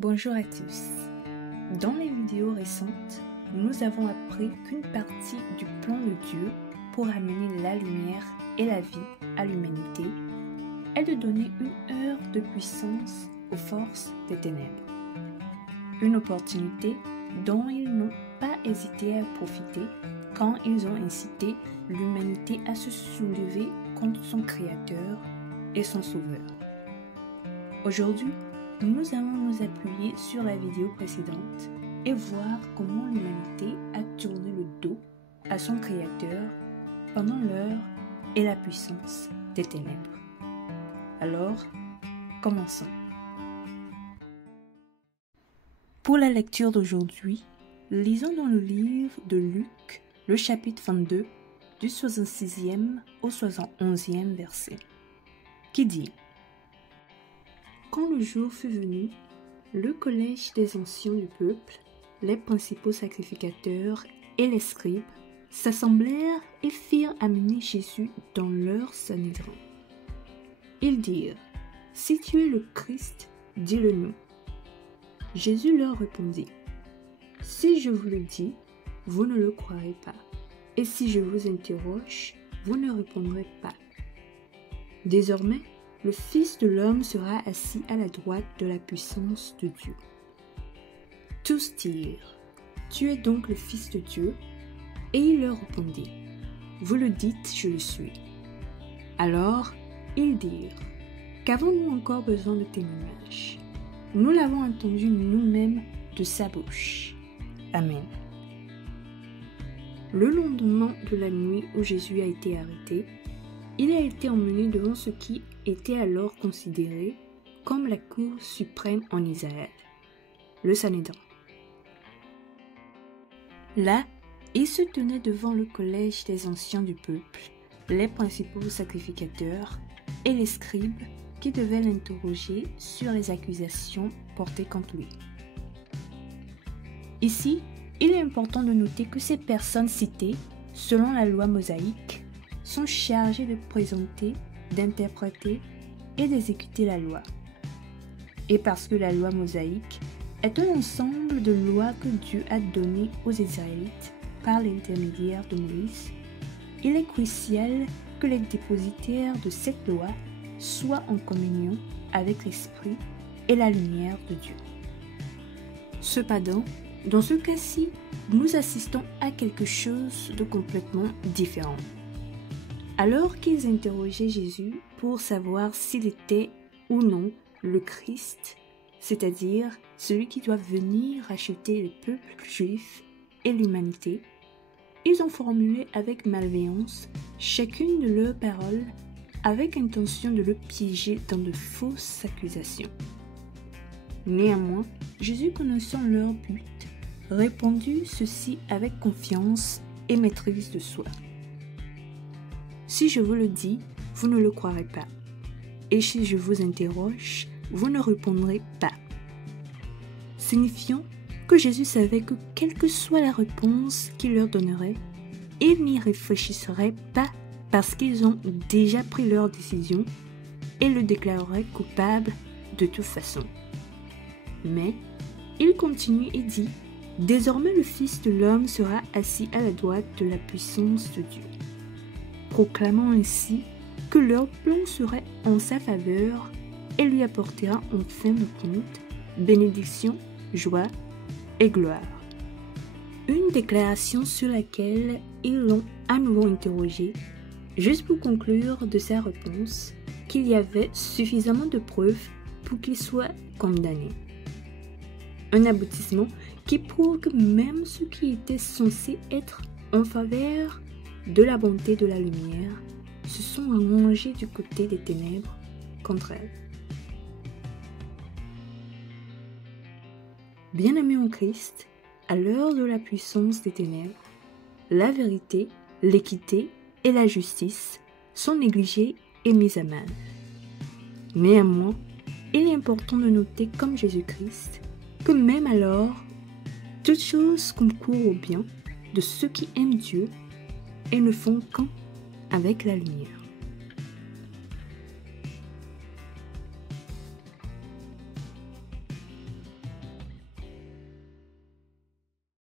Bonjour à tous. Dans les vidéos récentes, nous avons appris qu'une partie du plan de Dieu pour amener la lumière et la vie à l'humanité est de donner une heure de puissance aux forces des ténèbres. Une opportunité dont ils n'ont pas hésité à profiter quand ils ont incité l'humanité à se soulever contre son Créateur et son Sauveur. Aujourd'hui, nous allons nous appuyer sur la vidéo précédente et voir comment l'humanité a tourné le dos à son Créateur pendant l'heure et la puissance des ténèbres. Alors, commençons. Pour la lecture d'aujourd'hui, lisons dans le livre de Luc, le chapitre 22, du 66e au 71e verset, qui dit: Quand le jour fut venu, le collège des anciens du peuple, les principaux sacrificateurs et les scribes s'assemblèrent et firent amener Jésus dans leur sanhédrin. Ils dirent: Si tu es le Christ, dis-le-nous. Jésus leur répondit: Si je vous le dis, vous ne le croirez pas, et si je vous interroge, vous ne répondrez pas. Désormais, le Fils de l'homme sera assis à la droite de la puissance de Dieu. Tous dirent: Tu es donc le Fils de Dieu? Et il leur répondit: Vous le dites, je le suis. Alors ils dirent: Qu'avons-nous encore besoin de témoignages? Nous l'avons entendu nous-mêmes de sa bouche. Amen. Le lendemain de la nuit où Jésus a été arrêté, il a été emmené devant ce qui était alors considéré comme la Cour suprême en Israël, le Sanhédrin. Là, il se tenait devant le collège des anciens du peuple, les principaux sacrificateurs et les scribes qui devaient l'interroger sur les accusations portées contre lui. Ici, il est important de noter que ces personnes citées, selon la loi mosaïque, sont chargées de présenter, d'interpréter et d'exécuter la loi. Et parce que la loi mosaïque est un ensemble de lois que Dieu a données aux Israélites par l'intermédiaire de Moïse, il est crucial que les dépositaires de cette loi soient en communion avec l'Esprit et la lumière de Dieu. Cependant, dans ce cas-ci, nous assistons à quelque chose de complètement différent. Alors qu'ils interrogeaient Jésus pour savoir s'il était ou non le Christ, c'est-à-dire celui qui doit venir racheter le peuple juif et l'humanité, ils ont formulé avec malveillance chacune de leurs paroles avec intention de le piéger dans de fausses accusations. Néanmoins, Jésus, connaissant leur but, répondit ceci avec confiance et maîtrise de soi. Si je vous le dis, vous ne le croirez pas. Et si je vous interroge, vous ne répondrez pas. Signifiant que Jésus savait que quelle que soit la réponse qu'il leur donnerait, ils n'y réfléchisseraient pas parce qu'ils ont déjà pris leur décision et le déclareraient coupable de toute façon. Mais il continue et dit: Désormais le Fils de l'homme sera assis à la droite de la puissance de Dieu, proclamant ainsi que leur plan serait en sa faveur et lui apportera en fin de compte bénédiction, joie et gloire. Une déclaration sur laquelle ils l'ont à nouveau interrogé, juste pour conclure de sa réponse qu'il y avait suffisamment de preuves pour qu'il soit condamné. Un aboutissement qui prouve que même ceux qui étaient censés être en faveur de la bonté de la lumière se sont rangés du côté des ténèbres contre elle. Bien-aimés en Christ, à l'heure de la puissance des ténèbres, la vérité, l'équité et la justice sont négligées et mises à mal. Néanmoins, il est important de noter comme Jésus-Christ que même alors, toutes choses concourent au bien de ceux qui aiment Dieu et ne font qu'un avec la lumière.